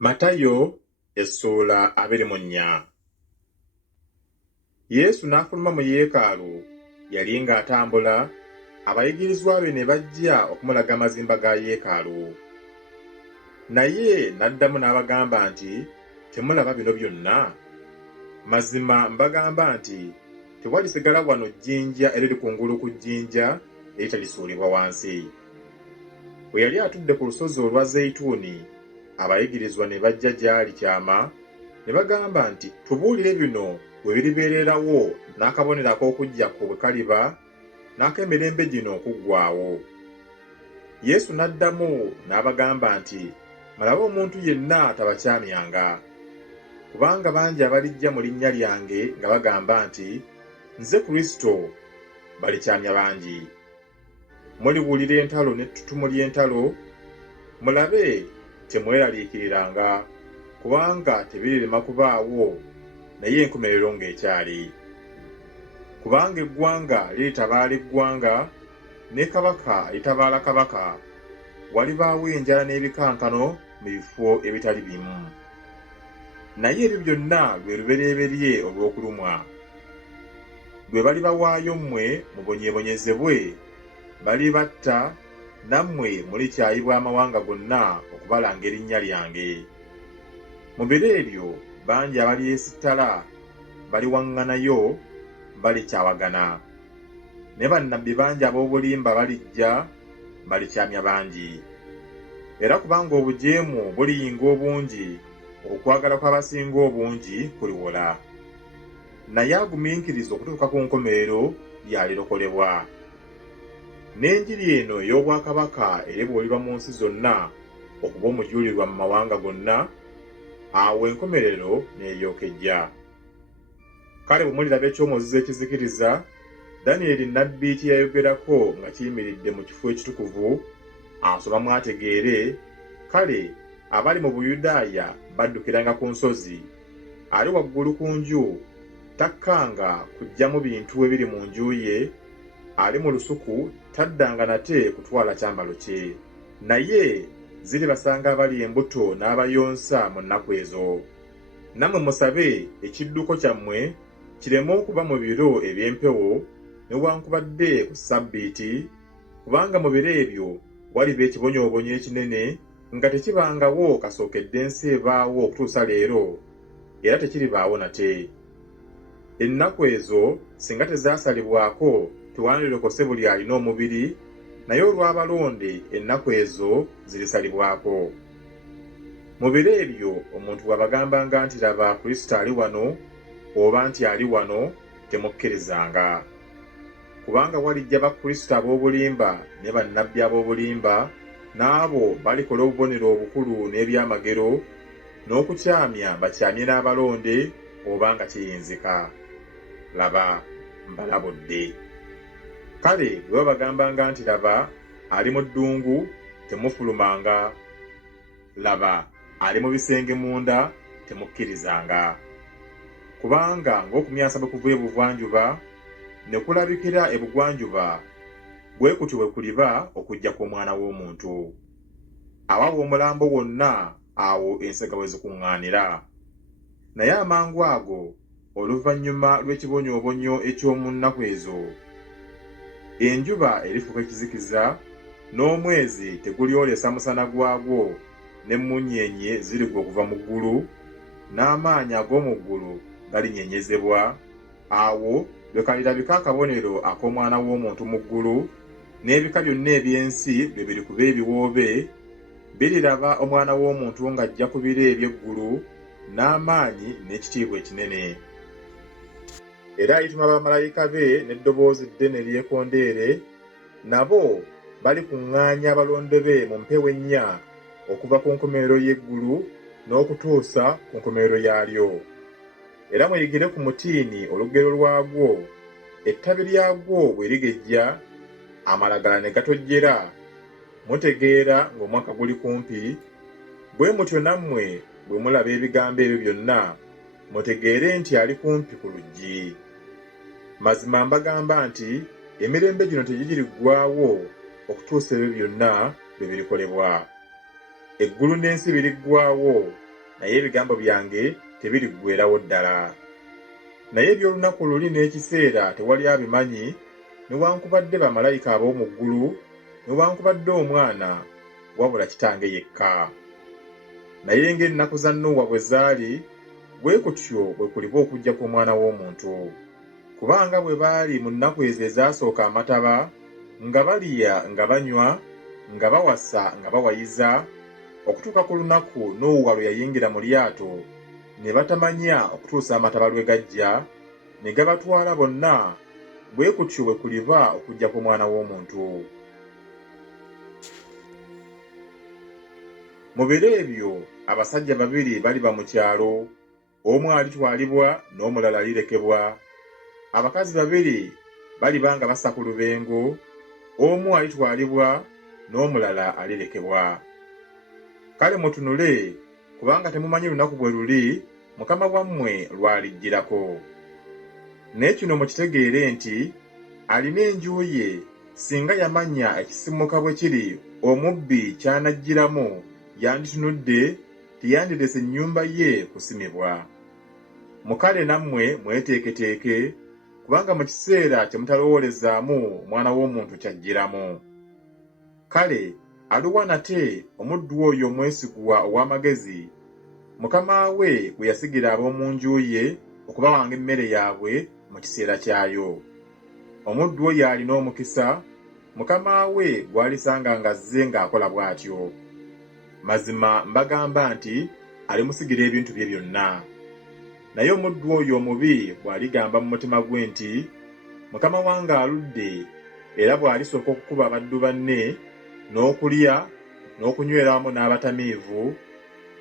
Mathew essula 24. Yesu n'afuluma mu yeekaalu, yali ng'atambula, abayigirizwa be ne bajja okumulaga amazimba ga yeekaalu. Naye n'addamu n'abagamba nti, temulaba bino byonna? Mazima mbagamba nti, tewalisigala wano jjinja eriri kungulu ku jjinja eritalisuulibwa wansi. Bwe yali atudde ku lusozi olwa Zeyituuni, abayigirizwa ne bajja gy'ali kyama, ne bagamba nti, tubuulire bino bwe biribeererawo n'akabonero ak'okujja kwo bwe kaliba, n'ak'emirembe gino okuggwaawo. Yesu n'addamu n'abagamba nti, mulabe omuntu yenna tabakyamyanga. Kubanga bangi abalijja mu linnya lyange nga bagamba nti, nze Kristo, balikyamya bangi. Muliwulira entalo n'ettutumu ly'entalo, mulabe temweraliikiriranga, kubanga tebirirema kubaawo, naye enkomerero ng'ekyali. Kubanga eggwanga liritabaala eggwanga, ne kabaka alitabaala kabaka, walibaawo enjala n'ebikankano mu bifo ebitali bimu. Naye ebyo byonna lwe lubereberye olw'okulumwa. Lwe balibawaayo mmwe mubonyeebonyezebwe, balibatta, nammwe mulikyayibwa amawanga gonna okubalanga erinnya lyange. Mu biro ebyo bangi abalyesittala baliwaŋŋanayo, balikyawagana. Ne bannabbi bangi ab'obulimba balijja, balikyamya bangi. Era kubanga obujeemu buliyinga obungi, okwagala kw'abasinga obungi kuliwola. Naye agumiikiriza okutuuka ku nkomerero y'alirokolebwa. N'enjiri eno ey'obwakabaka erebuulirwa mu nsi zonna okuba omujulirwa mu mawanga gonna, awo enkomerero n'eryoka ejja. Kale bwe muliraba ekyomuzizo ekizikiriza, Danyeri nnabbi kye yayogerako nga kiyimiridde mu kifo ekitukuvu, asoma mwategeere, kale abali mu Buyudaaya baddukiranga ku nsozi, ali waggulu ku nju takkanga kuggyamu bintu ebiri mu nju ye, ali mu lusuku taddanga nate kutwala kyambalo kye. Naye ziribasanga abali embuto n'abayonsa mu nnaku ezo. Nammwe musabe ekidduko kyammwe kireme okuba mu biro eby'empewo newankubadde ku Ssabbiiti, kubanga mu biro ebyo waliba ekibonyoobonyo ekinene nga tekibangawo kasookedde ensi ebaawo okutuusa leero, era tekiribaawo nate. Ennaku ezo singa tezaasalibwako tewandirokose buli alina omubiri, naye olw'abalonde ennaku ezo zirisalibwako. Mu biro ebyo omuntu bw'abagambanga nti laba Kristo ali wano, oba nti ali wano, temukkirizanga. Kubanga walijja bakristo ab'obulimba ne bannabbi ab'obulimba, n'abo balikola obubonero obukulu n'ebyamagero, n'okukyamya bakyamye n'abalonde oba nga kiyinzika. Laba, mbalabudde. Kale bwe babagambanga nti laba ali mu ddungu, temufulumanga. Laba ali mu bisenge munda, temukkirizanga. Kubanga ng'okumyansa bwe kuva ebuvanjuba ne kulabikira ebugwanjuba, bwe kutyo bwe kuliba okujja kw'Omwana w'Omuntu. Awawa omulambo wonna, awo ensega we zikuŋŋaanira. Naye amangu ago, oluvannyuma lw'ekibonyoobonyo eky'omu nnaku ezo, enjuba erifuuka ekizikiza, n'omwezi tegulyolesa musana gwagwo, n'emmunyeenye zirigwa okuva mu ggulu, n'amaanyi ag'omu ggulu galinyenyezebwa. Awo lwe kalirabika akabonero ak'Omwana w'Omuntu mu ggulu, n'ebika byonna eby'ensi lwe birikuba ebiwoobe, biriraba Omwana w'Omuntu ng'ajja ku biro eby'eggulu n'amaanyi n'ekitiibwa ekinene. Era alituma bamalayika be n'eddoboozi ddene ery'ekkondeere, nabo balikuŋŋaanya abalonde be mu mpewo ennya okuva ku nkomerero y'eggulu n'okutuusa ku nkomerero yaalyo. Era muyigire ku mutiini olugero lwagwo, ettabi lyagwo bwe ligejja, amalagala ne gatojjera, mutegeera ng'omwaka guli kumpi. Bwe mutyo nammwe bwe mulaba ebigambo ebyo byonna, mutegeere nti ali kumpi ku luggi. Mazima mbagamba nti emirembe gino tegigiriggwaawo okutuusa ebyo byonna bwe birikolebwa. Eggulu n'ensi biriggwaawo, naye ebigambo byange tebiriggweerawo ddala. Naye eby'olunaku luli n'ekiseera tewali abimanyi, newankubadde bamalayika ab'omu ggulu, newankubadde Omwana, wabula Kitange yekka. Naye ng'ennaku za Nuuwa bwe zaali, bwe kutyo bwe kuliba okujja kw'Omwana w'Omuntu. Kubanga bwe baali mu nnaku ezo ezaasooka amataba, nga balya nga banywa, nga bawasa nga bawayiza, okutuuka ku lunaku Nuuwa lwe yayingira mu lyato, ne batamanya okutuusa amataba lwe gajja, ne gabatwala bonna, bwe kutyo bwe kuliba okujja kw'Omwana w'Omuntu. Mu biro ebyo abasajja babiri baliba mu kyalo, omu alitwalibwa n'omulala alirekebwa. Abakazi babiri baliba nga bassa ku lubengo, omu alitwalibwa n'omulala alirekebwa. Kale mutunule, kubanga temumanyi lunaku bwe luli Mukama wammwe lw'alijjirako. Naye kino mukitegeere nti alina enju ye, singa yamanya ekisimuka bwe kiri omubbi ky'anajjiramu, yanditunudde teyandirese ennyumba ye kusimibwa. Mukale nammwe mweteeketeeke, kubanga mu kiseera kye mutalowoolezaamu Omwana w'Omuntu kyajjiramu. Kale aluwa nate omuddu oyo omwesigwa ow'amagezi, mukama we gwe yasigira ab'omu nju ye okubawanga emmere yaabwe mu kiseera kyayo. Omuddu oyo alina omukisa, mukama we gw'alisanga ng'azze ng'akola bw'atyo. Mazima mbagamba nti alimusigira ebintu bye byonna. Naye omuddu oyo omubi bw'aligamba mu mutima gwe nti, Mukama wange aludde, era bw'alisooka okukuba abaddu banne, n'okulya n'okunywera wamu n'abatamiivu,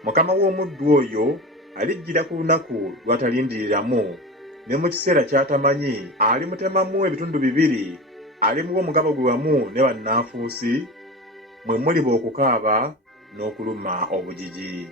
mukama w'omuddu oyo alijjira ku lunaku lw'atalindiriramu, ne mu kiseera ky'atamanyi alimutemamu ebitundu bibiri, alimuwa omugabo gwe wamu ne bannanfuusi, mwe muliba okukaaba n'okuluma obujiji.